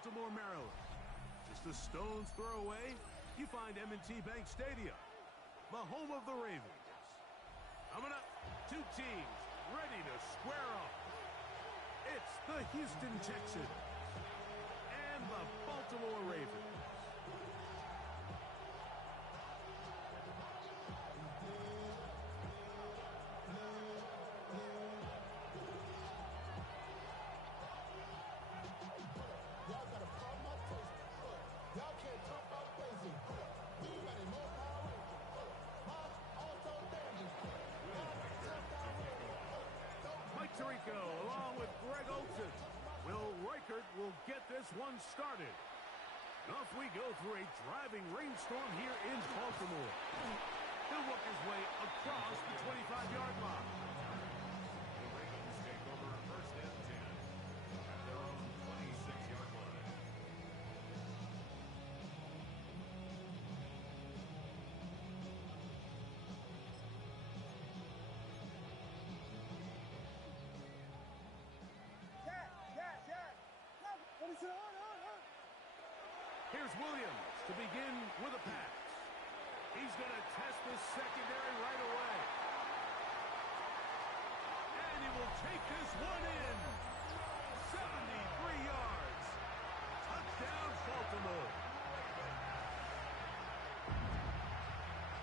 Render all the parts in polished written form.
Baltimore, Maryland. Just a stone's throw away, you find M&T Bank Stadium, the home of the Ravens. Coming up, two teams ready to square off. It's the Houston Texans and the Baltimore Ravens. Tirico along with Greg Olsen. Will Reichert will get this one started. Off we go through a driving rainstorm here in Baltimore. He'll work his way across the 25-yard line. The Ravens take over first and 10 at their own 26-yard line. Here's Williams to begin with a pass. He's going to test this secondary right away. And he will take this one in. 73 yards. Touchdown, Baltimore.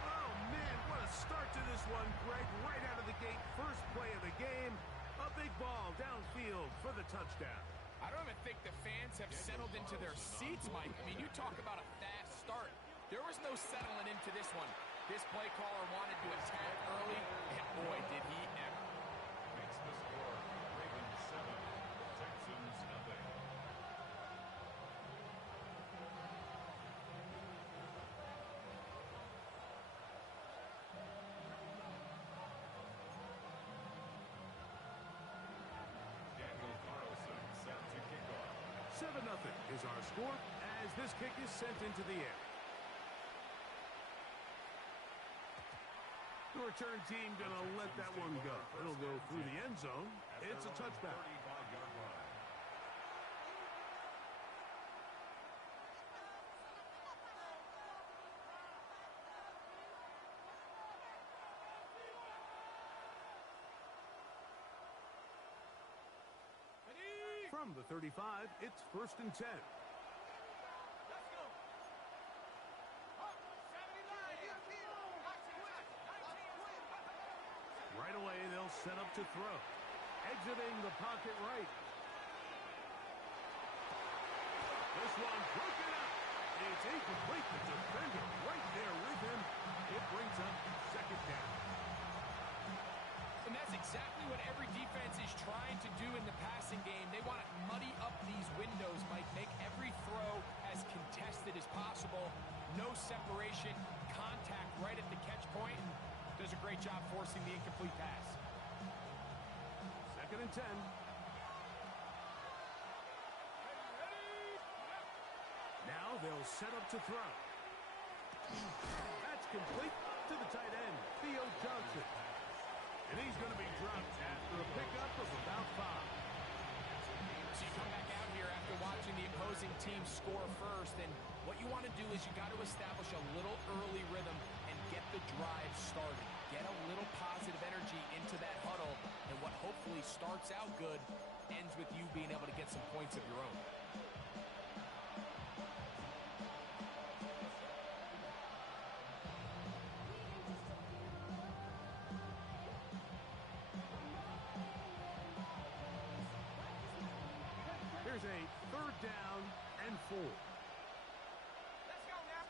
Oh, man, what a start to this one, Greg. Right out of the gate, first play of the game. A big ball downfield for the touchdown. I don't even think the fans have settled into their seats, Mike. I mean, you talk about a fast start. There was no settling into this one. This play caller wanted to attack early, and boy, did he ever. Makes the score Ravens 7, Texans nothing. Daniel Carlson set to kick off. 7-0 is our score as this kick is sent into the air. The return team going to let that one go. It'll go through the end zone. It's a touchback. 35-yard line. From the 35, it's 1st and 10. Right away, they'll set up to throw. Exiting the pocket right. This one broken up. It's incomplete. The defender right there with him. It brings up 2nd down. And that's exactly what every defense is trying to do in the passing game. They want to muddy up these windows, Mike. Make every throw as contested as possible. No separation, contact right at the catch point. And does a great job forcing the incomplete pass. 2nd and 10. Now they'll set up to throw. That's complete to the tight end, Theo Johnson. And he's going to be dropped after a pickup of about 5. So you come back out here after watching the opposing team score first, and what you want to do is you got to establish a little early rhythm and get the drive started. Get a little positive energy into that huddle, and what hopefully starts out good ends with you being able to get some points of your own. Here's a 3rd down and 4. Let's go now.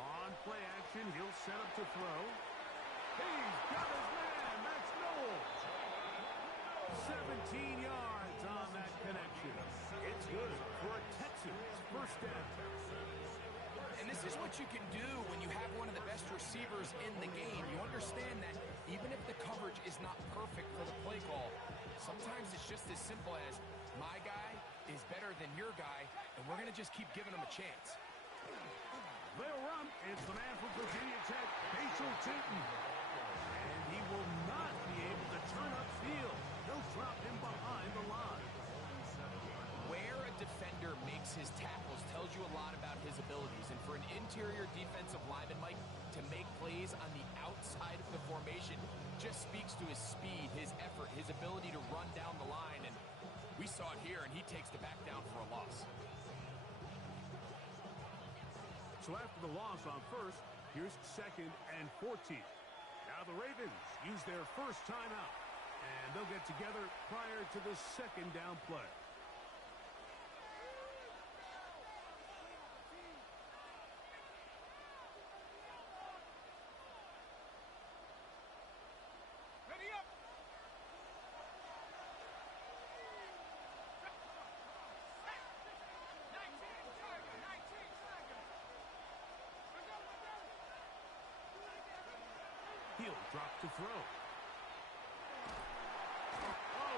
On play action, he'll set up to throw. He's got his man. That's Noel. 17 yards on that connection. It's good for a Texans 1st down. And this is what you can do when you have one of the best receivers in the game. You understand that even if the coverage is not perfect for the play call, sometimes it's just as simple as my guy is better than your guy, and we're going to just keep giving him a chance. They'll run. It's the man from Virginia Tech, Rachel Tinton. And he will not be able to turn upfield. They'll drop him behind the line. Where a defense his tackles tells you a lot about his abilities. And for an interior defensive lineman, Mike, to make plays on the outside of the formation just speaks to his speed, his effort, his ability to run down the line. And we saw it here, and he takes the back down for a loss. So after the loss on first, here's 2nd and 14. Now the Ravens use their first timeout, and they'll get together prior to the 2nd down play. He'll drop to throw. Oh,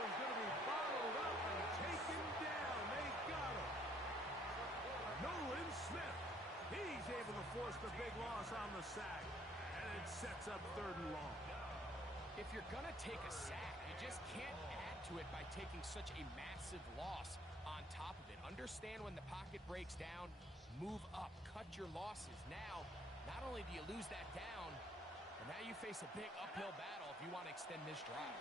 he's going to be followed up and taken down. They got him. Nolan Smith. He's able to force the big loss on the sack. And it sets up 3rd and long. If you're going to take a sack, you just can't add to it by taking such a massive loss on top of it. Understand when the pocket breaks down, move up, cut your losses. Now, not only do you lose that down, and now you face a big uphill battle if you want to extend this drive.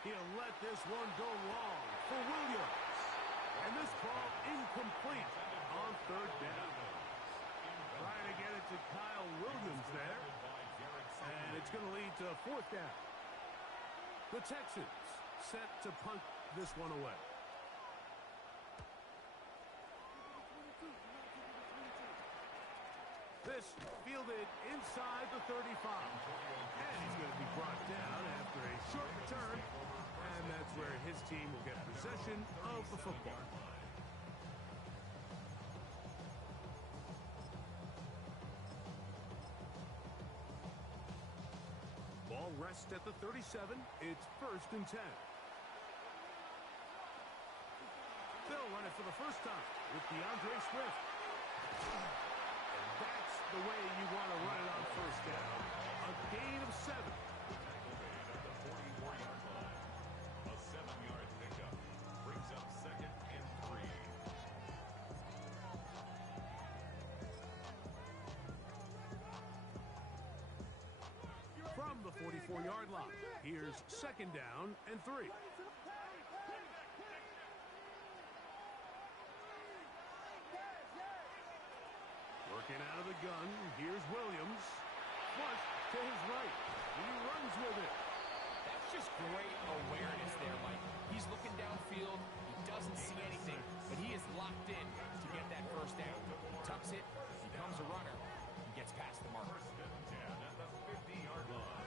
He'll let this one go long for Williams. And this ball incomplete on 3rd down. Trying to get it to Kyle Williams there. And it's going to lead to 4th down. The Texans set to punt this one away. This fielded inside the 35. And he's going to be brought down after a short return. And that's where his team will get possession of the football. Ball rests at the 37. It's 1st and 10. They'll run it for the first time with DeAndre Swift. That's the way you want to run it on 1st down. A gain of 7. At the 44-yard line. A 7-yard pickup brings up 2nd and 3. From the 44-yard line, here's 2nd down and 3. Working out of the gun, here's Williams. Flush to his right. He runs with it. That's just great awareness there, Mike. He's looking downfield. He doesn't see anything, but he is locked in to get that 1st down. He tucks it, becomes a runner, and gets past the mark. 1st and 10 at the 50-yard line.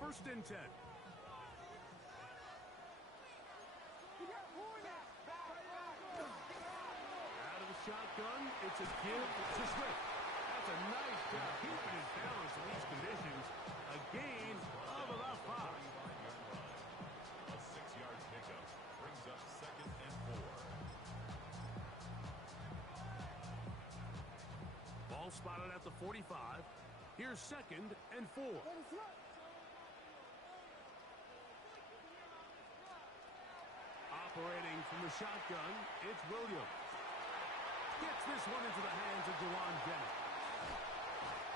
First and 10. Out of the shotgun, it's a give to Swift. That's a nice job keeping his balance in these conditions. A gain of about 5. A 6-yard pickup brings up 2nd and 4. Ball spotted at the 45. Here's 2nd and 4. Operating from the shotgun, it's Williams. Gets this one into the hands of Jawan Jennings.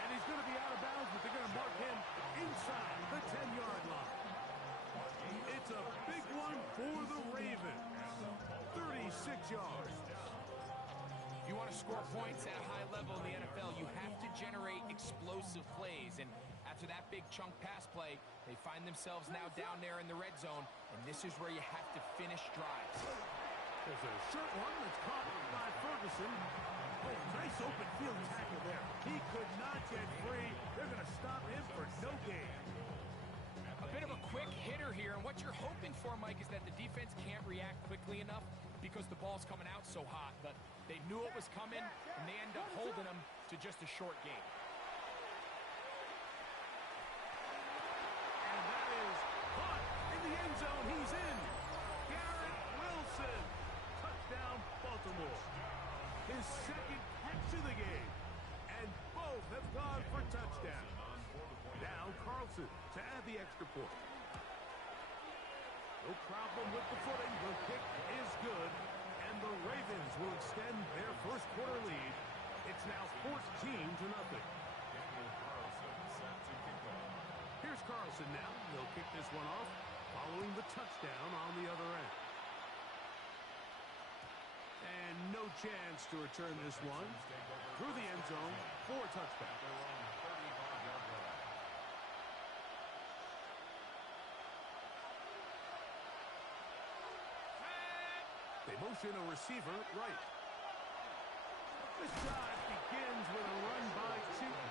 And he's going to be out of bounds, but they're going to mark him inside the 10-yard line. It's a big one for the Ravens. 36 yards. If you want to score points at a high level in the NFL, you have to generate explosive plays. And after that big chunk pass play, they find themselves now down there in the red zone, and this is where you have to finish drives. There's a short one that's caught by Ferguson. Oh, nice open field tackle there. He could not get free. They're going to stop him for no gain. A bit of a quick hitter here, and what you're hoping for, Mike, is that the defense can't react quickly enough because the ball's coming out so hot, but they knew it was coming, and they end up holding them to just a short gain. And that is caught in the end zone. He's in. Garrett Wilson. Touchdown, Baltimore. His 2nd catch of the game. And to add the extra point. No problem with the footing. The kick is good, and the Ravens will extend their first quarter lead. It's now 14-0. Here's Carlson now. He'll kick this one off, following the touchdown on the other end. And no chance to return this one through the end zone for a touchback. They motion a receiver right. This drive begins with a run by Cheaton.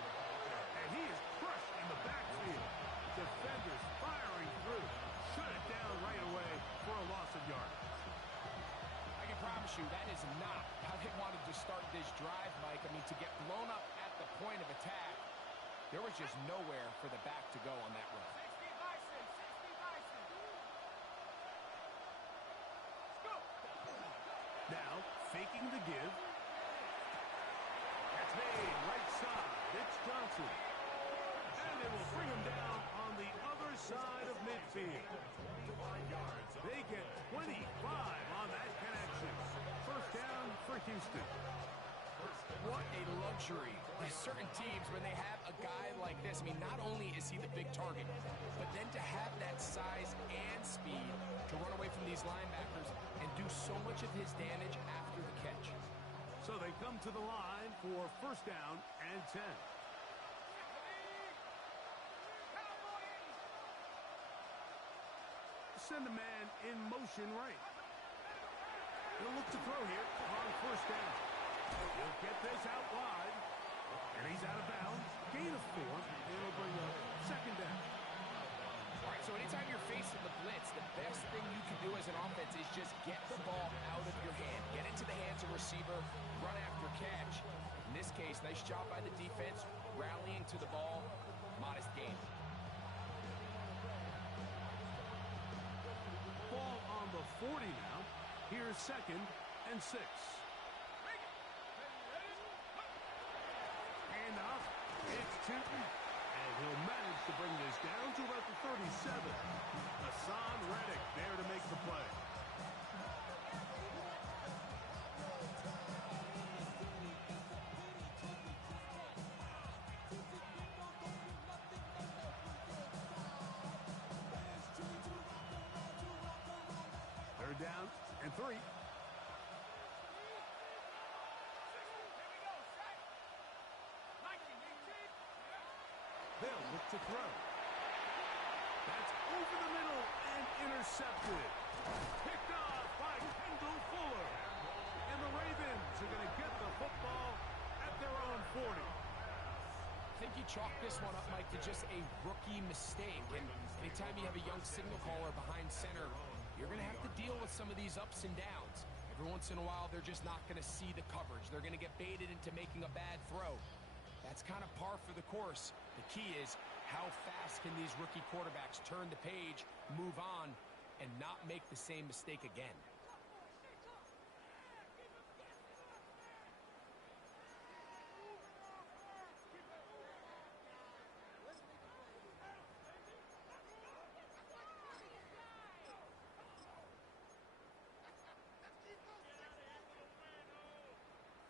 And he is crushed in the backfield. Defenders firing through. Shut it down right away for a loss of yardage. I can promise you that is not how they wanted to start this drive, Mike. I mean, to get blown up at the point of attack, there was just nowhere for the back to go on that run. Now, faking the give. That's made right side. It's Johnson. And they will bring him down on the other side of midfield. They get 25 on that connection. First down for Houston. What a luxury. There's certain teams, when they have a guy like this, I mean, not only is he the big target, but then to have that size and speed to run away from these linebackers and do so much of his damage after the catch. So they come to the line for first down and 10. Send a man in motion right. He'll look to throw here on first down. He'll get this out wide. And he's out of bounds. Gain of 4. It'll bring up second down. All right, so anytime you're facing the blitz, the best thing you can do as an offense is just get the ball out of your hand. Get into the hands of receiver, run after catch. In this case, nice job by the defense, rallying to the ball, modest gain. Ball on the 40 now. Here's second and 6. And off. It's Tootin. And he'll manage to bring this down to about the 37. Hassan Reddick there to make the play. Third down and 3. They'll look to throw. That's over the middle and intercepted. Picked off by Kendall Fuller. And the Ravens are going to get the football at their own 40. I think you chalk this one up, Mike, to just a rookie mistake. And anytime you have a young signal caller behind center, you're going to have to deal with some of these ups and downs. Every once in a while, they're just not going to see the coverage. They're going to get baited into making a bad throw. That's kind of par for the course. The key is how fast can these rookie quarterbacks turn the page, move on, and not make the same mistake again.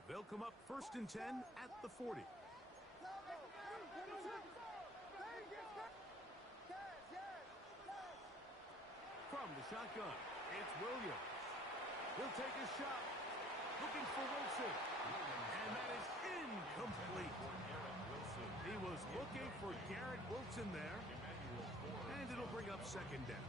They'll come up first and 10 at the 40. From the shotgun, it's Williams. He'll take a shot. Looking for Wilson. And that is incomplete. He was looking for Garrett Wilson there. And it'll bring up second down.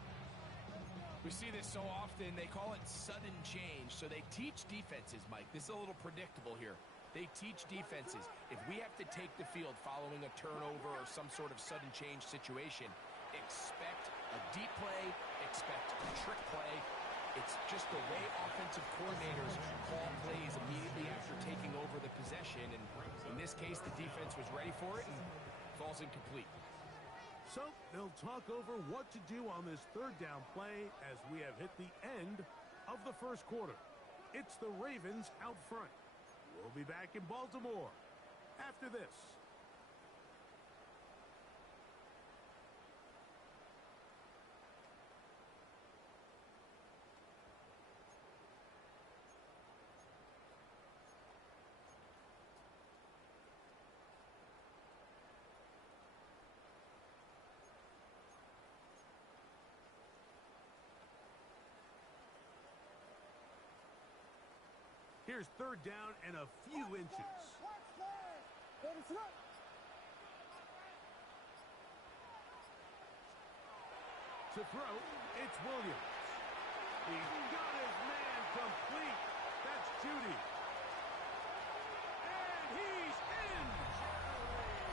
We see this so often, they call it sudden change. So they teach defenses, Mike. This is a little predictable here. They teach defenses, if we have to take the field following a turnover or some sort of sudden change situation, expect a deep play, expect a trick play. It's just the way offensive coordinators call plays immediately after taking over the possession. And in this case, the defense was ready for it and falls incomplete. So they'll talk over what to do on this third down play as we have hit the end of the first quarter. It's the Ravens out front. We'll be back in Baltimore after this. Here's third down and a few inches. To throw, it's Williams. He's got his man complete. That's Judy. And he's in.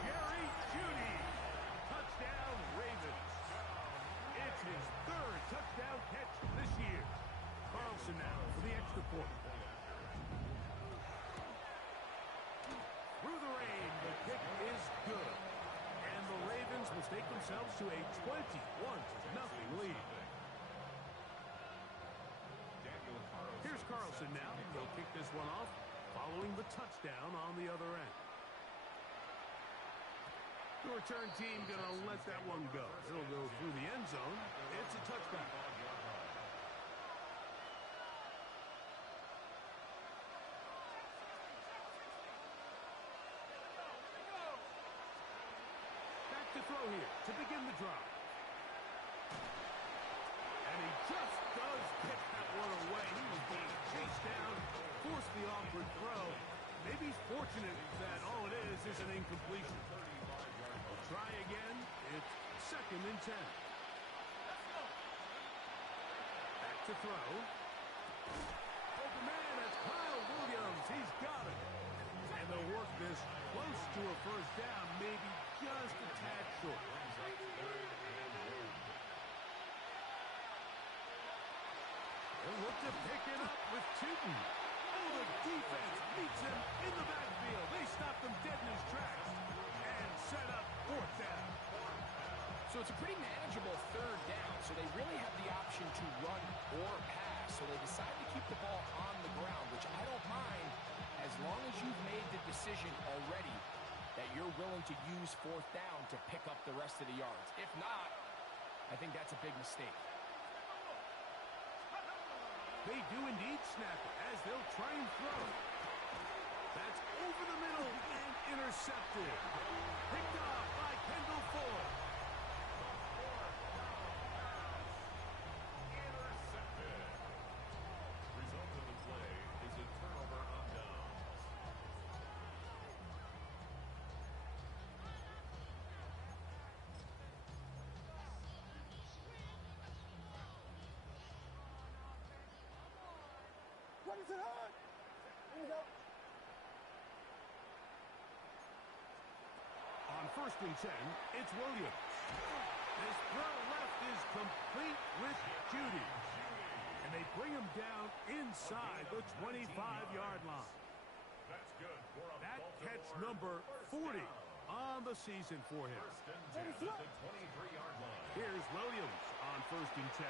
Jerry Judy. Touchdown, Ravens. It's his third touchdown catch this year. Carlson now for the extra point. Through the rain, the kick is good. And the Ravens will stake themselves to a 21-0 lead. Here's Carlson now. He'll kick this one off following the touchdown on the other end. The return team going to let that one go. It'll go through the end zone. It's a touchback. Back to throw here to begin the drive. And he just does pick that one away. He was being chased down, forced the awkward throw. Maybe he's fortunate that all it is an incompletion. We'll try again. It's 2nd and 10. Back to throw. Open man, that's Kyle Williams. He's got it. And they'll work this close to a first down, maybe just a tad short. They'll look to pick it up with Tootin. Oh, the defense meets him in the backfield. They stop him dead in his tracks and set up 4th down. So it's a pretty manageable 3rd down, so they really have the option to run or pass. So they decide to keep the ball on the ground, which I don't mind as long as you've made the decision already that you're willing to use 4th down to pick up the rest of the yards. If not, I think that's a big mistake. They do indeed snap it as they'll try and throw. That's over the middle and intercepted. Picked off by Kendall Fuller. Intercepted. Result of the play is a turnover on downs. What is it on? Here we go. On 1st and 10, it's Williams. This throw left is complete with Judy. And they bring him down inside the 25-yard line. That's good for a That Baltimore catch number first 40 down. on the season for him. 1st and 10 at the 23-yard line. Here's Williams on 1st and 10.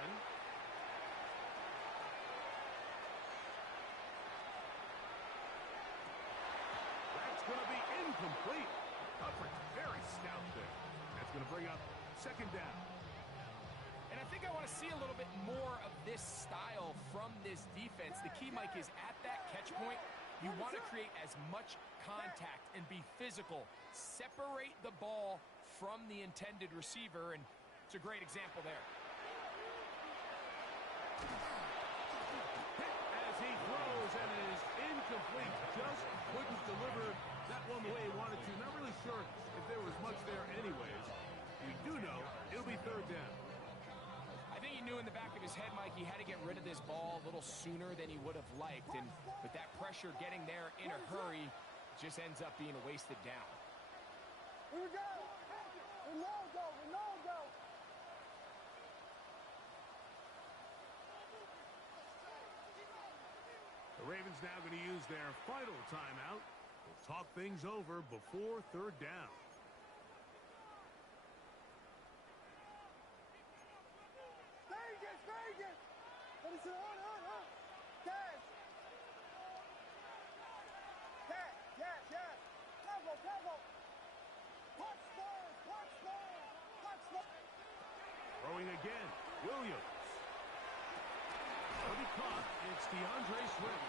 That's going to be incomplete. Coverage very stout there. That's going to bring up 2nd down. And I think I want to see a little bit more of this style from this defense. The key, Mike, is at that catch point, you want to create as much contact and be physical. Separate the ball from the intended receiver, and it's a great example there. Hit as he throws and is incomplete. Just couldn't deliver that one the way he wanted to. Not really sure if there was much there anyways. You do know it'll be 3rd down. I think he knew in the back of his head, Mike, he had to get rid of this ball a little sooner than he would have liked. And with that pressure getting there in a hurry, it just ends up being a wasted down. Here we go. Ronaldo, Ronaldo. The Ravens now going to use their final timeout. We'll talk things over before 3rd down. Vegas, Vegas. What is it on? Cash. Cash, cash, cash. Bravo, bravo. Touchdown, touchdown, touchdown. Throwing again, Williams. Will be caught. It's DeAndre Swift.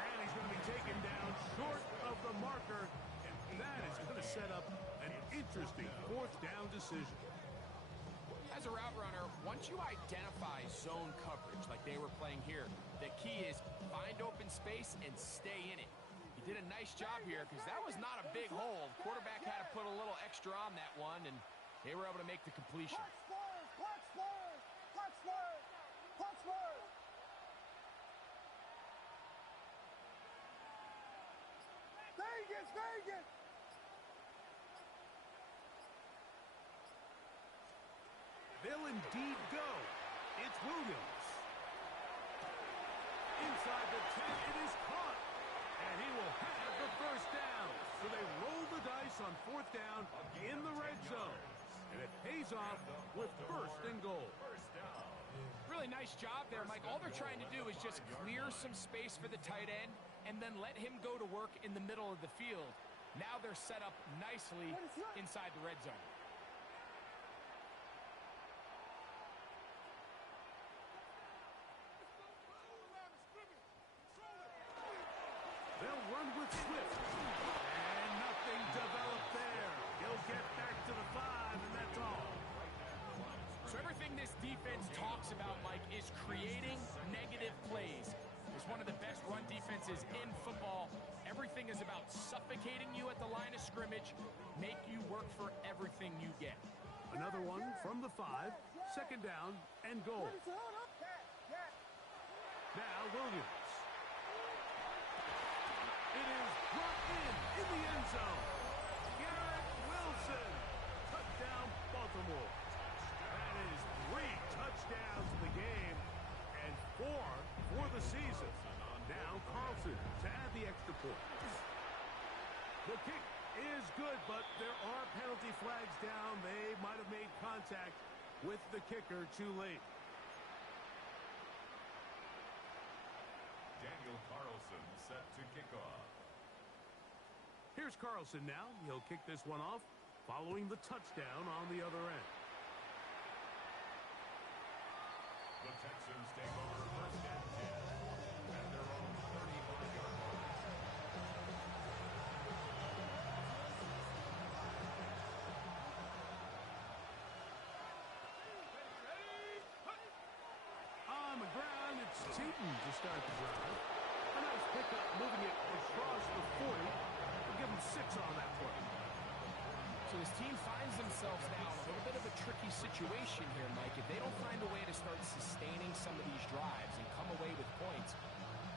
And he's going to be taken down short of the marker. And that is going to set up an interesting 4th down decision. As as a route runner, once you identify zone coverage like they were playing here, the key is find open space and stay in it. He did a nice job here because that was not a big hole. Quarterback had to put a little extra on that one, and they were able to make the completion. Clock spurs! Vegas! They'll indeed go. It's Williams. Inside the 10, it is caught. And he will have the first down. So they roll the dice on fourth down in the red zone. And it pays off with first and goal. Really nice job there, Mike. All they're trying to do is just clear some space for the tight end and then let him go to work in the middle of the field. Now they're set up nicely inside the red zone. They'll run with Swift. And nothing developed there. He'll get back to the 5, and that's all. So everything this defense talks about, Mike, is creating negative plays. It's one of the best run defenses in football. Everything is about suffocating you at the line of scrimmage, make you work for everything you get. Another one from the 5, second down and goal. Now Williams. It is brought in the end zone. Garrett Wilson. Touchdown, Baltimore. That is 3 touchdowns in the game and 4 for the season. Now Carlson to add the extra point. The kick is good, but there are penalty flags down. They might have made contact with the kicker too late. Daniel Carlson set to kick off. Here's Carlson now. He'll kick this one off following the touchdown on the other end. The Texans take over first and 10 at their own 35-yard line. On the ground, it's Teton to start the drive. A nice pickup, moving it across the 40. We'll give him 6 on that play. So this team finds themselves now in a little bit of a tricky situation here, Mike. If they don't find a way to start sustaining some of these drives and come away with points,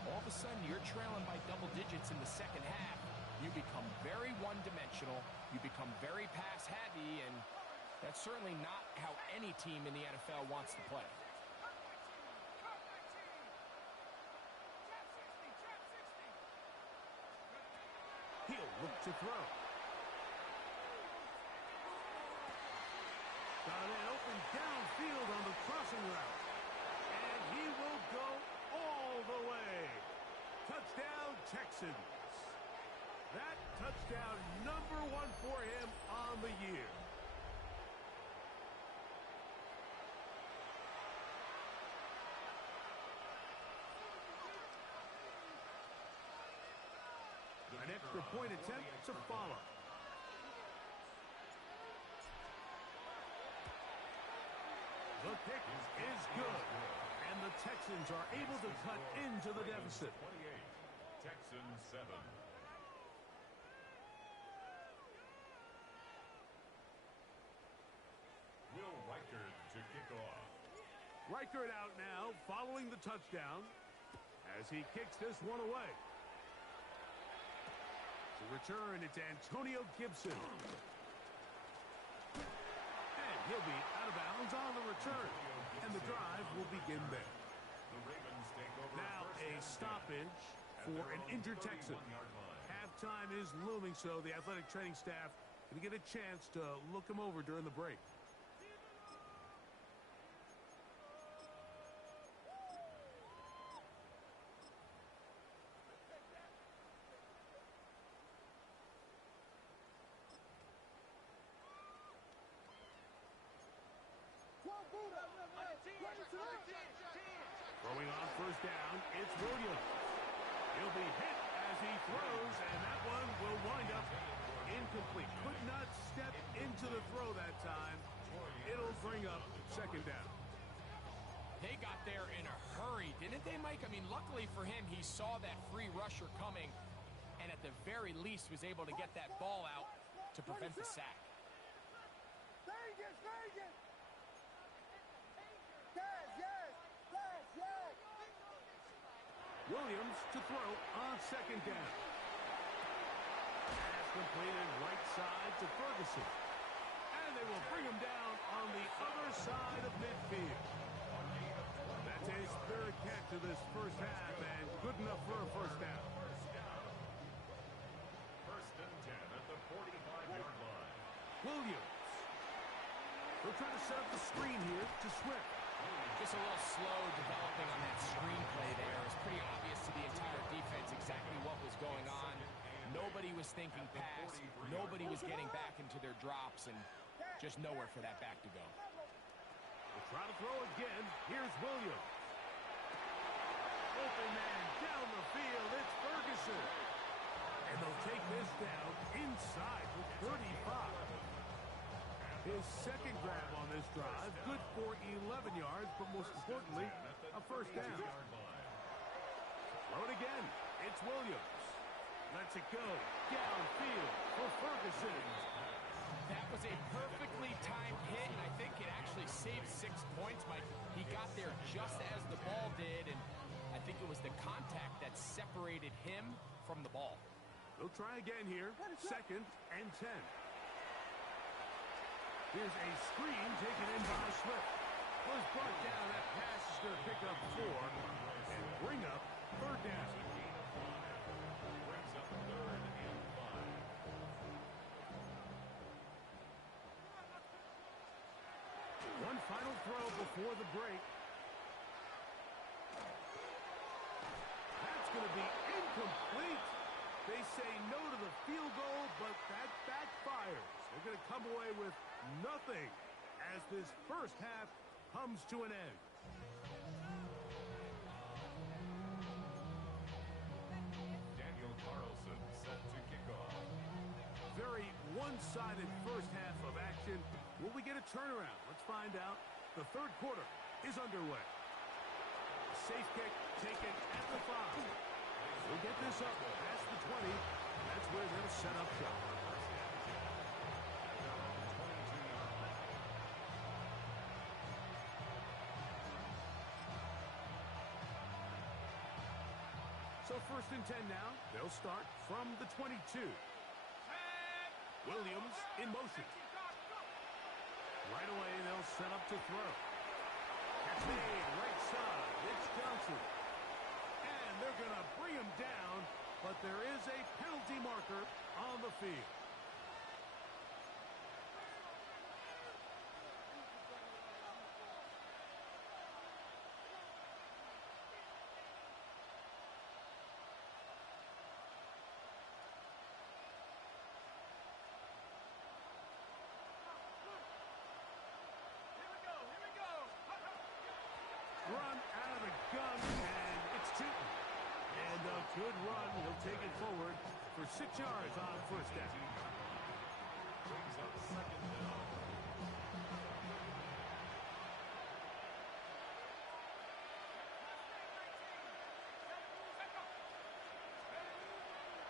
all of a sudden you're trailing by double digits in the second half. You become very one-dimensional. You become very pass-heavy, and that's certainly not how any team in the NFL wants to play. He'll look to throw. Got a man open downfield on the crossing route. And he will go all the way. Touchdown, Texans. That touchdown number 1 for him on the year. An extra point attempt to follow. The pick is good, and the Texans are able to cut into the deficit. 28, Texans 7. Will Reichard to kick off. Reichard out now, following the touchdown, as he kicks this one away. To return, it's Antonio Gibson. And he'll be out of bounds on the return. And the drive will begin there. The Ravens take over Now first a and 10 stoppage at for their an own injured Texan. 31-yard line. Halftime is looming, so the athletic training staff going to get a chance to look him over during the break. Throwing on first down, it's Williams. He'll be hit as he throws, and that one will wind up incomplete. Could not step into the throw that time. It'll bring up second they, Mike? I mean, luckily for him, he saw that free rusher coming, and at the very least was able to get that ball out to prevent the sack. Vegas, Vegas! Yes, yes! Yes, yes! Williams to throw on second down. Pass completed right side to Ferguson. And they will bring him down on the other side of midfield. That's his third catch of this first half, and good enough for a first down. First and 10 at the 45-yard line. Williams. They'll try to set up the screen here to Swift. Just a little slow developing on that screenplay there. It was pretty obvious to the entire defense exactly what was going on. Nobody was thinking pass. Nobody was getting back into their drops, and just nowhere for that back to go. We'll try to throw again. Here's Williams. Open man down the field. It's Ferguson. And they'll take this down inside the 35. His second grab on this drive, good for 11 yards, but most importantly, a first down. Throw it again. It's Williams. Lets it go downfield for Ferguson. That was a perfectly timed hit, and I think it actually saved 6 points, Mike. He got there just as the ball did, and I think it was the contact that separated him from the ball. They'll try again here. Second and 10. Here's a screen taken in by Swift. Was brought down. That pass is going to pick up 4 and bring up third down. Brings up third and 5. One final throw before the break. That's going to be incomplete. They say no to the field goal, but that backfires. They're going to come away with nothing as this first half comes to an end. Daniel Carlson set to kick off. Very one-sided first half of action. Will we get a turnaround? Let's find out. The third quarter is underway. Safe kick taken at the 5. We'll get this up past the 20. That's where they'll set up shop. So first and 10 now. They'll start from the 22. Williams in motion. Right away, they'll set up to throw. Catch made, right side. It's Johnson. And they're going to bring him down, but there is a penalty marker on the field. Run out of the gun, and it's Tootin. And a good run. He'll take it forward for 6 yards on first down. Brings up second down.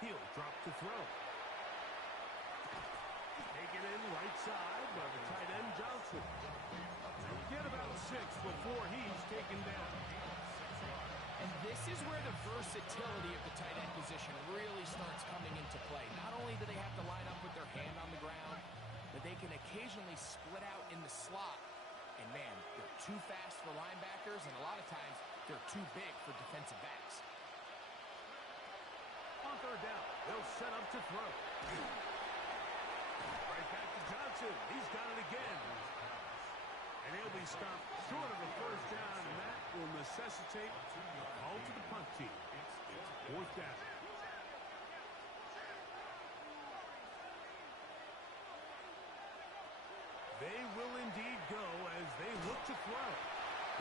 He'll drop to throw. Take it in right side by the tight end Johnson. He'll get about 6 before he's taken down. And this is where the versatility of the tight end position really starts coming into play. Not only do they have to line up with their hand on the ground, but they can occasionally split out in the slot. And man, they're too fast for linebackers, and a lot of times they're too big for defensive backs. On third down, they'll set up to throw. Right back to Johnson. He's got it again. And he'll be stopped short of a first down, and that will necessitate a call to the punt team. Fourth down. They will indeed go as they look to throw.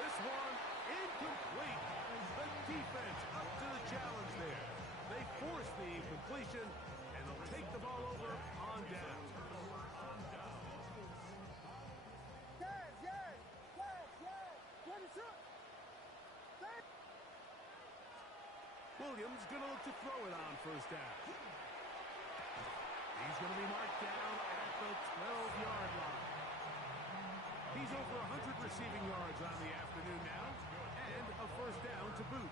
This one incomplete. The defense up to the challenge there. They force the incompletion, and they'll take the ball over on down. Yes, yes! Yes, yes! 26! Williams going to look to throw it on first down. He's going to be marked down at the 12-yard line. He's over 100 receiving yards on the afternoon now, and a first down to boot.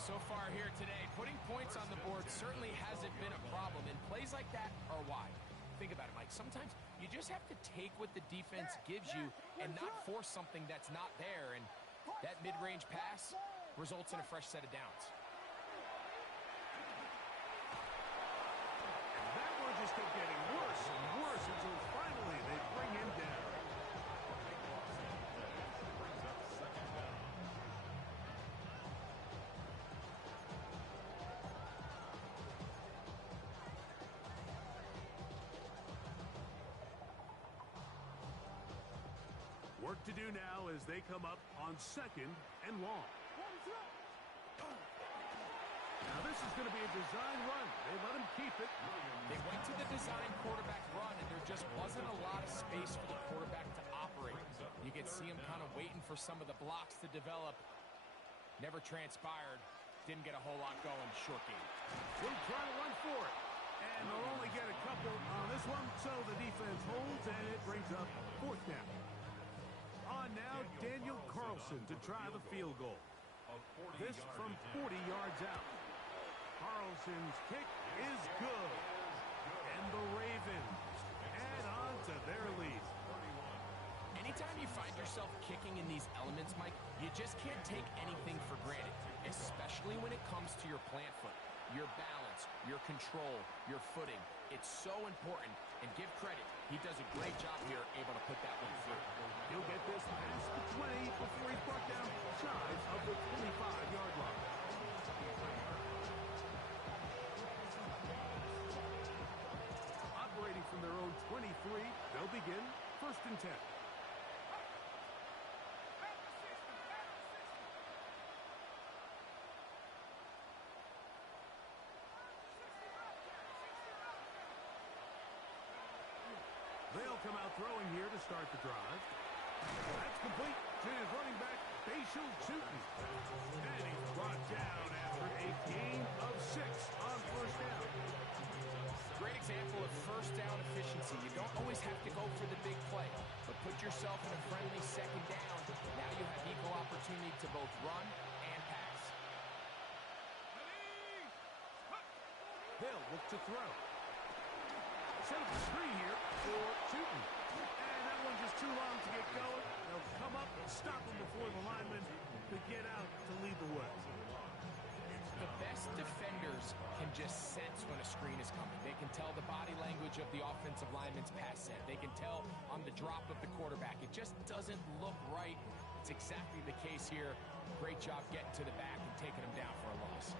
So far here today, putting points on the board certainly hasn't been a problem, and plays like that are why. Think about it, Mike. Sometimes you just have to take what the defense gives you and not force something that's not there, and that mid-range pass results in a fresh set of downs. And that one just kept getting worse and worse until finally they bring him down. Work to do now as they come up on 2nd and long. Now this is going to be a design run. They let him keep it. They went to the design quarterback run, and there just wasn't a lot of space for the quarterback to operate. You could see him kind of waiting for some of the blocks to develop. Never transpired. Didn't get a whole lot going. Short game. Will try to run for it. And they'll only get a couple on this one, so the defense holds, and it brings up 4th down. On now, Daniel Carlson to try the field goal. This from 40 yards out. Carlson's kick is good. And the Ravens add on to their lead. Anytime you find yourself kicking in these elements, Mike, you just can't take anything for granted, especially when it comes to your plant foot, your balance, your control, your footing. It's so important, and give credit. He does a great job here, able to put that one through. He'll get this past the 20 before he's brought down shy of the 25-yard line. Operating from their own 23, they'll begin 1st and 10. They'll come out throwing here to start the drive. That's complete to his running back, Bashal Chutin. And he's brought down after a gain of 6 on first down. Great example of first down efficiency. You don't always have to go for the big play, but put yourself in a friendly 2nd down. Now you have equal opportunity to both run and pass. They'll look to throw. Set up the screen here for Chutin. And that one just too long to get going. They'll come up and stop him before the lineman could get out to lead the way. The best defenders can just sense when a screen is coming. They can tell the body language of the offensive lineman's pass set. They can tell on the drop of the quarterback. It just doesn't look right. It's exactly the case here. Great job getting to the back and taking him down for a loss.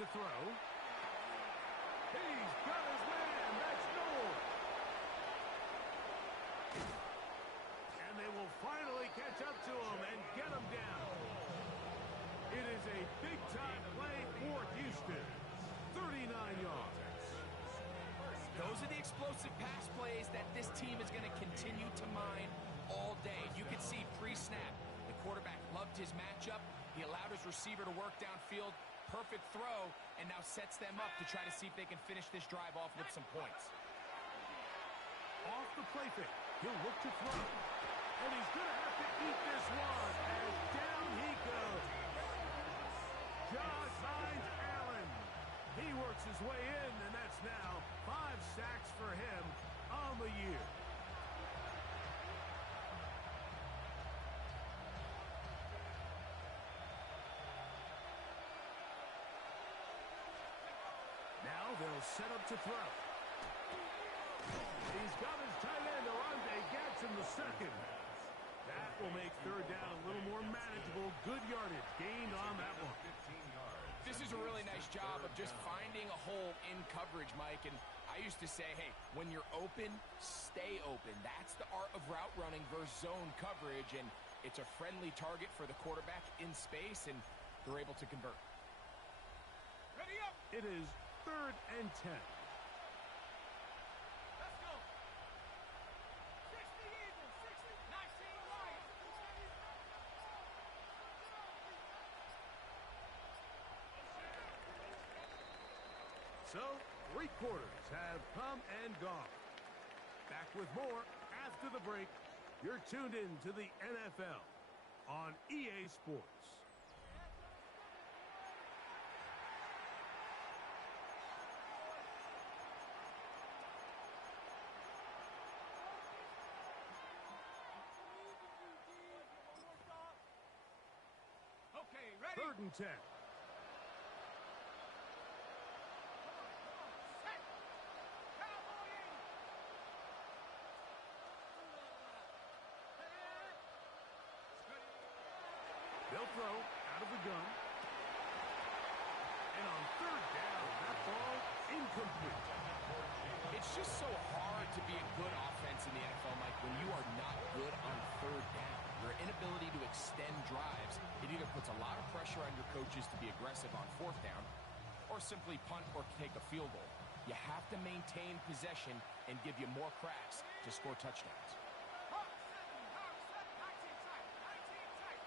To throw. He's got his man. That's Noel. And they will finally catch up to him and get him down. It is a big-time play for Houston. 39 yards. Those are the explosive pass plays that this team is going to continue to mine all day. You could see pre-snap, the quarterback loved his matchup. He allowed his receiver to work downfield. Perfect throw, and now sets them up to try to see if they can finish this drive off with some points. Off the play fake. He'll look to throw. And he's going to have to eat this one as down he goes. Josh Hines Allen. He works his way in, and that's now 5 sacks for him on the year. Now they'll set up to throw. He's got his tight end, Arande Gadsden, the second. That will make third down a little more manageable. Good yardage gained on that one. 15 yards. This is a really nice job of just finding a hole in coverage, Mike. And I used to say, hey, when you're open, stay open. That's the art of route running versus zone coverage. And it's a friendly target for the quarterback in space, and they're able to convert. Ready up. It is 3rd and 10. Let's go. 60 Eagles, 60, 19 Lions. So, 3 quarters have come and gone. Back with more after the break. You're tuned in to the NFL on EA Sports. Okay, ready? 3rd and 10. Set. Cowboy in. They'll throw out of the gun. And on 3rd down, that ball incomplete. It's just so hard to be a good offense in the NFL, Mike, when you are not good on 3rd down. Your inability to extend drives, it either puts a lot of pressure on your coaches to be aggressive on 4th down or simply punt or take a field goal. You have to maintain possession and give you more cracks to score touchdowns. Hawk 7, 19 tight, 19 tight.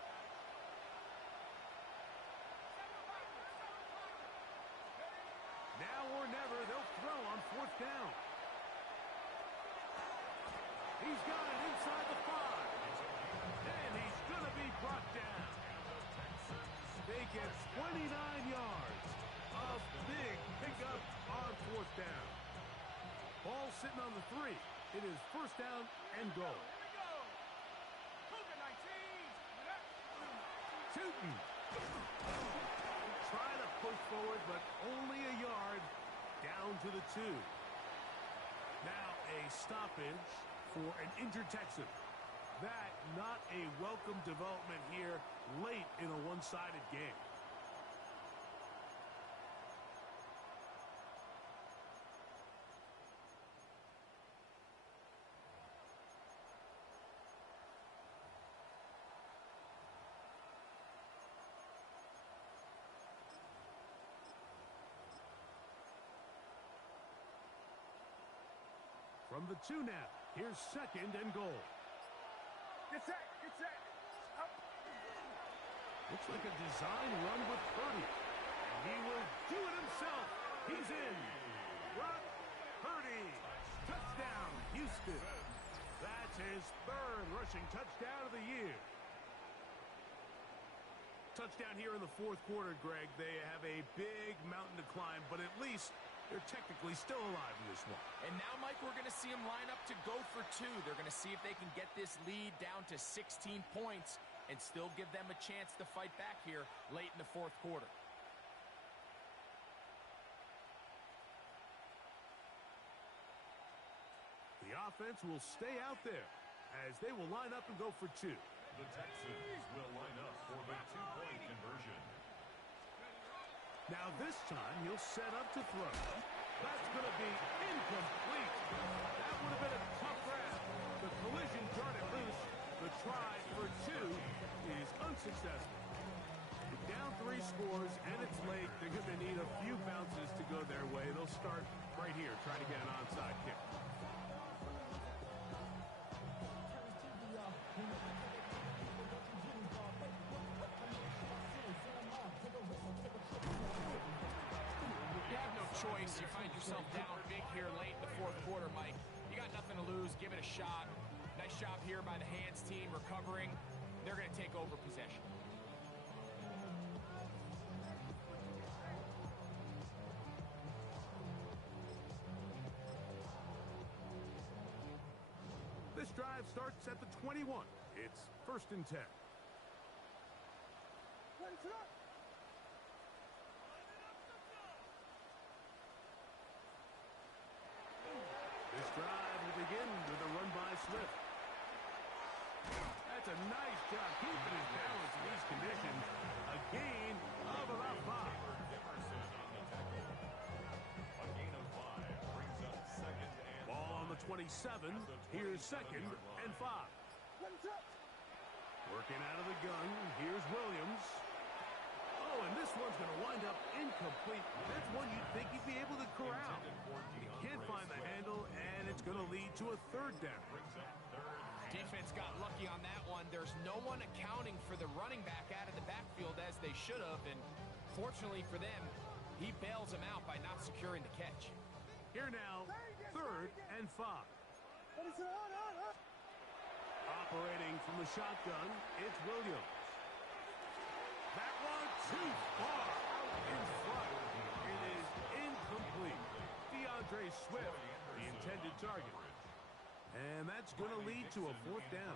7 backwards, 7 backwards. Now or never, they'll throw on 4th down. He's got it inside the 5. And he's going to be brought down. They get 29 yards. A big pickup on 4th down. Ball sitting on the 3. It is 1st down and goal. Here we go. Cougar 19. Tootin. Trying to push forward, but only a yard down to the 2. Now a stoppage for an injured Texan. That not a welcome development here late in a one-sided game. From the 2 now, here's 2nd and goal. Get set, get set. Up. Looks like a design run with Purdy. And he will do it himself. He's in. Brock Purdy. Touchdown, Houston. That's his 3rd rushing touchdown of the year. Touchdown here in the 4th quarter, Greg. They have a big mountain to climb, but at least they're technically still alive in this one. And now, Mike, we're going to see them line up to go for 2. They're going to see if they can get this lead down to 16 points and still give them a chance to fight back here late in the 4th quarter. The offense will stay out there as they will line up and go for 2. The Texans will line up for the 2-point conversion. Now this time he'll set up to throw. That's going to be incomplete. That would have been a tough grab. The collision darted loose. The try for 2 is unsuccessful. Down 3 scores, and it's late. They're going to need a few bounces to go their way. They'll start right here, trying to get an onside kick. You have no choice. You find yourself down big here late in the 4th quarter, Mike. You got nothing to lose. Give it a shot. Nice job here by the hands team recovering. They're going to take over possession. This drive starts at the 21. It's 1st and 10. Ready, set up. This drive will begin with a run by Swift. That's That's a nice job keeping his balance in these conditions. A gain of about 5. Emerson on the tackle. A gain of 5 brings up second and Ball on the 27. Here's second and 5. Working out of the gun. Here's Williams. Oh, and this one's going to wind up incomplete. That's one you'd think he'd be able to corral. He can't find the handle, and it's going to lead to a third down. Defense got lucky on that one. There's no one accounting for the running back out of the backfield as they should have, and fortunately for them, he bails them out by not securing the catch. Here now, third and 5. Operating from the shotgun, it's Williams. That one too far out in front. It is incomplete. DeAndre Swift, the intended target. And that's going to lead to a fourth down.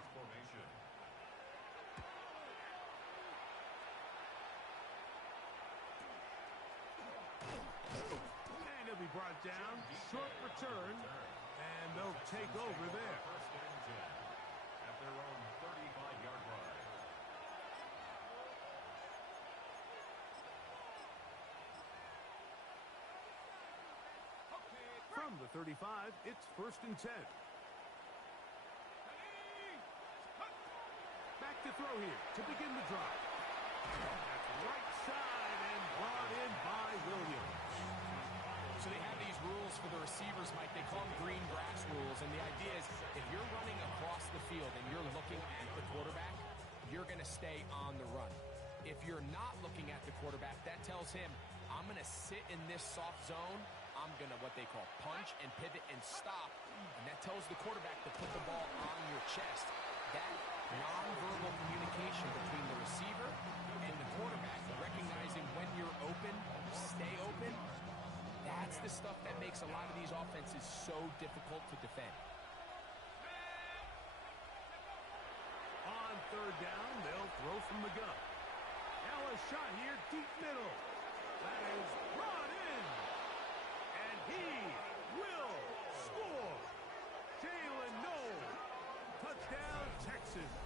And he'll be brought down. Short return. And they'll take over there. First and 10 at their own 35-yard line. From the 35, it's first and 10. Back to throw here to begin the drive. That's right side and brought in by Williams. So they have these rules for the receivers, Mike. They call them green grass rules, and the idea is if you're running across the field and you're looking at the quarterback, you're going to stay on the run. If you're not looking at the quarterback, that tells him, I'm going to sit in this soft zone. I'm going to what they call punch and pivot and stop, and that tells the quarterback to put the ball on your chest. That nonverbal communication between the receiver and the quarterback, recognizing when you're open, stay open, that's the stuff that makes a lot of these offenses so difficult to defend. On third down, they'll throw from the gun. Now a shot here, deep middle. That is brought in. And he will score. Jalen Noel. Touchdown, Texans.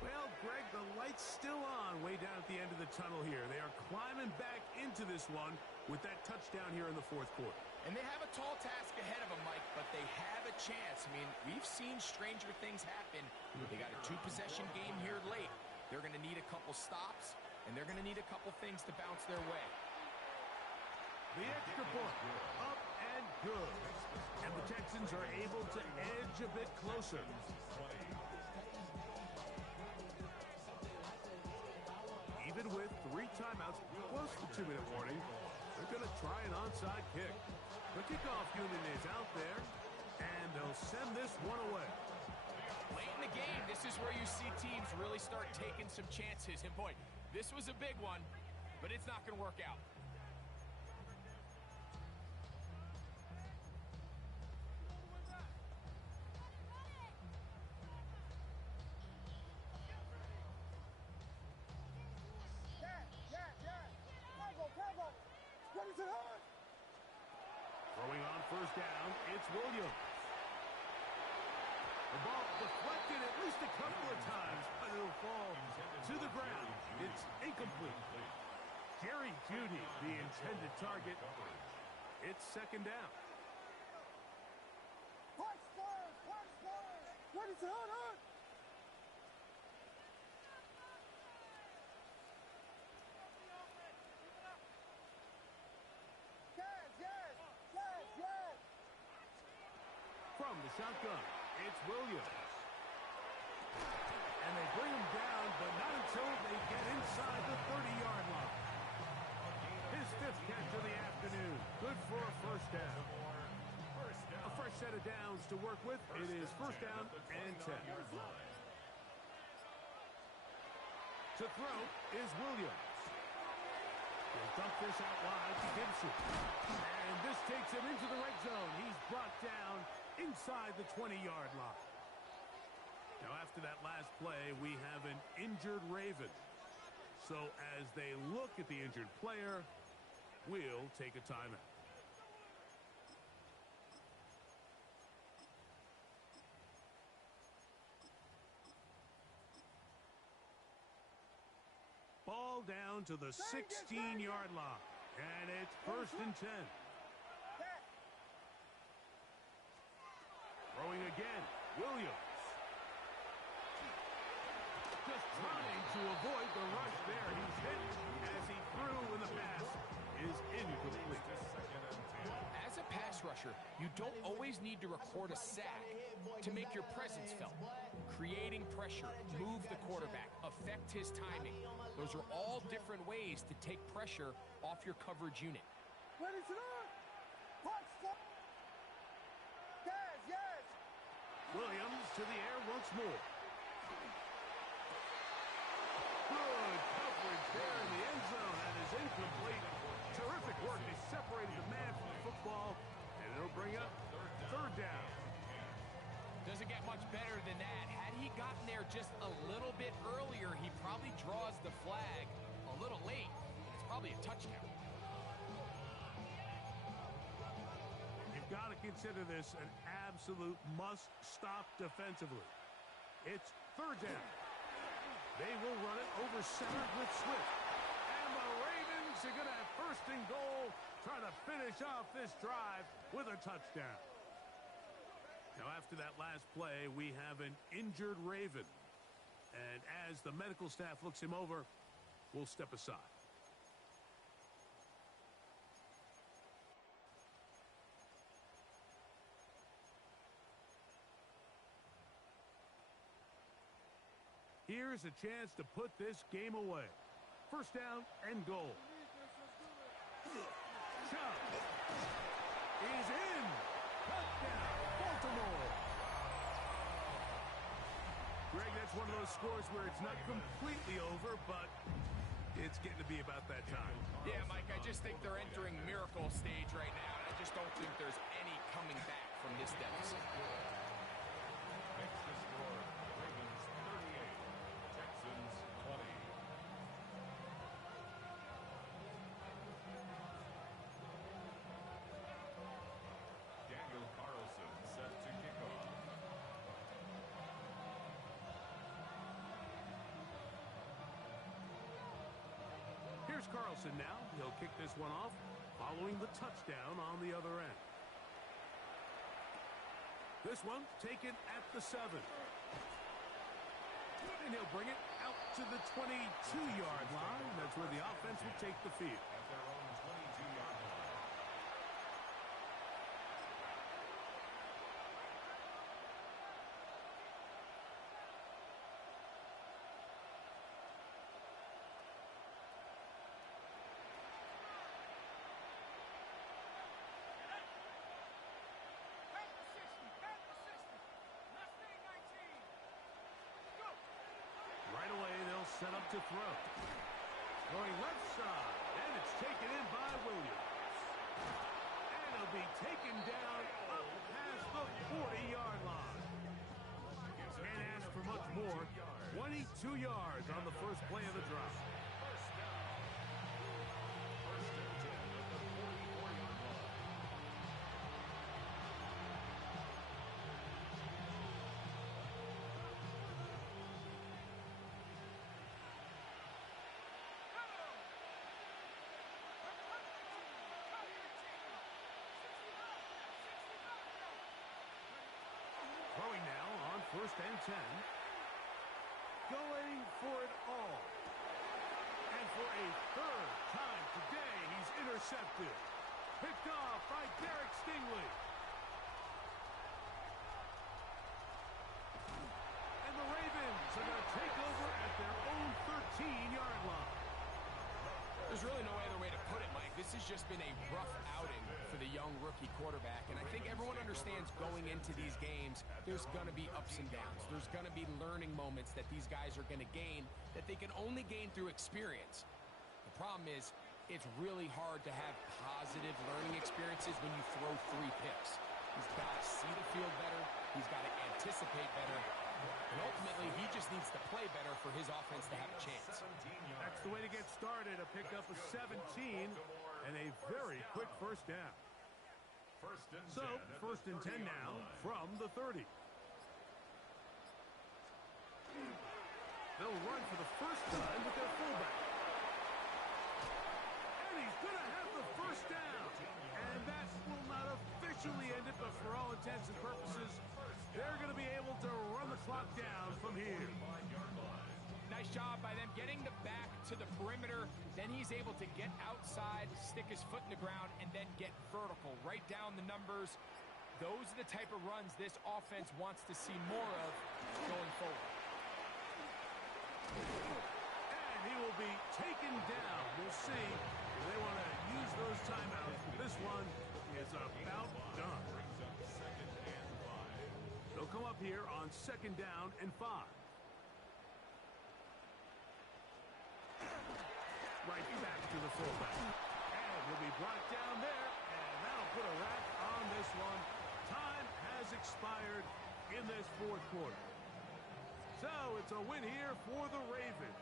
Well, Greg, the light's still on way down at the end of the tunnel here. They are climbing back into this one with that touchdown here in the fourth quarter. And they have a tall task ahead of them, Mike, but they have a chance. I mean, we've seen stranger things happen. They got a two-possession game here late. They're going to need a couple stops, and they're going to need a couple things to bounce their way. The extra point, up and good. And the Texans are able to edge a bit closer. Even with 3 timeouts plus the 2-minute warning, they're going to try an onside kick. The kickoff unit is out there, and they'll send this one away. Late in the game, this is where you see teams really start taking some chances. And boy, this was a big one, but it's not going to work out. Throwing on first down, it's Williams. The ball deflected at least a couple of times, but it'll fall to the ground. It's incomplete. Jerry Jeudy, the intended target. It's second down. From the shotgun, it's Williams. And they bring him down, but not until they get inside the 30-yard line. His 5th catch of the afternoon. Good for a first down. A fresh set of downs to work with. It is first down and 10. To throw is Williams. He'll dump this out wide to Gibson. And this takes him into the red zone. He's brought down inside the 20-yard line. Now, after that last play, we have an injured Raven. So as they look at the injured player, we'll take a timeout. down to the 16-yard line. And it's 1st and 10. Throwing again, Williams. Just trying to avoid the rush there. He's hit as he threw, and the pass is incomplete. As a pass rusher, you don't always need to record a sack to make your presence felt. Creating pressure, move the quarterback, affect his timing. Those are all different ways to take pressure off your coverage unit. Williams to the air once more. Good coverage there in the end zone. That is incomplete. Terrific work. They separated the man from the football, and it'll bring up 3rd down. Doesn't get much better than that. Had he gotten there just a little bit earlier, he probably draws the flag a little late, and it's probably a touchdown. You've got to consider this an absolute must-stop defensively. It's 3rd down. They will run it over center with Swift. And the Ravens are going to have 1st and goal, trying to finish off this drive with a touchdown. Now, after that last play, we have an injured Raven. And as the medical staff looks him over, we'll step aside. Here's a chance to put this game away. 1st down and goal. Chubb is in. Touchdown, Baltimore. Greg, that's one of those scores where it's not completely over, but it's getting to be about that time. Yeah, Mike, I just think they're entering miracle stage right now. I just don't think there's any coming back from this deficit. Makes the score Ravens 38, Texans 20. Daniel Carlson set to kick off. Here's Carlson now. He'll kick this one off following the touchdown on the other end. This one taken at the 7. And he'll bring it out to the 22-yard line. That's where the offense will take the field. At their own 22-yard line. Right away, they'll set up to throw. Going left side, and it's taken in by Williams. And it'll be taken down up past the 40-yard line. Can't ask for much more. 22 yards on the first play of the drive. First down. 1st and 10 at the 44-yard line. Throwing now on 1st and 10. Going for it all. And for a 3rd time today, he's intercepted. Picked off by Derek Stingley. And the Ravens are going to take over at their own 13-yard line. There's really no other way to put it, Mike. This has just been a rough outing for the young rookie quarterback, and I think everyone understands going into these games, there's going to be ups and downs. There's going to be learning moments that these guys are going to gain that they can only gain through experience. The problem is, it's really hard to have positive learning experiences when you throw 3 picks. He's got to see the field better. He's got to anticipate better. And ultimately, he just needs to play better for his offense to have a chance. That's the way to get started. A pickup of 17 and a very quick 1st down. So, 1st and 10 now from the 30. They'll run for the first time with their fullback. he's going to have the first down. And that will not officially end it, but for all intents and purposes, they're going to be able to run the clock down from here. Nice job by them getting the back to the perimeter. Then he's able to get outside, stick his foot in the ground, and then get vertical. Right down the numbers. Those are the type of runs this offense wants to see more of going forward. And he will be taken down. We'll see if they want to use those timeouts. This one is about done. They'll come up here on 2nd down and 5. Right back to the fullback. And he'll be brought down there. And that'll put a wrap on this one. Time has expired in this 4th quarter. So it's a win here for the Ravens.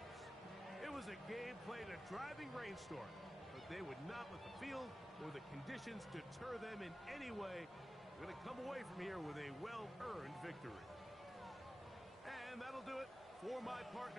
It was a game played a driving rainstorm, but they would not let the field or the conditions deter them in any way. They're going to come away from here with a well-earned victory. And that'll do it for my partner.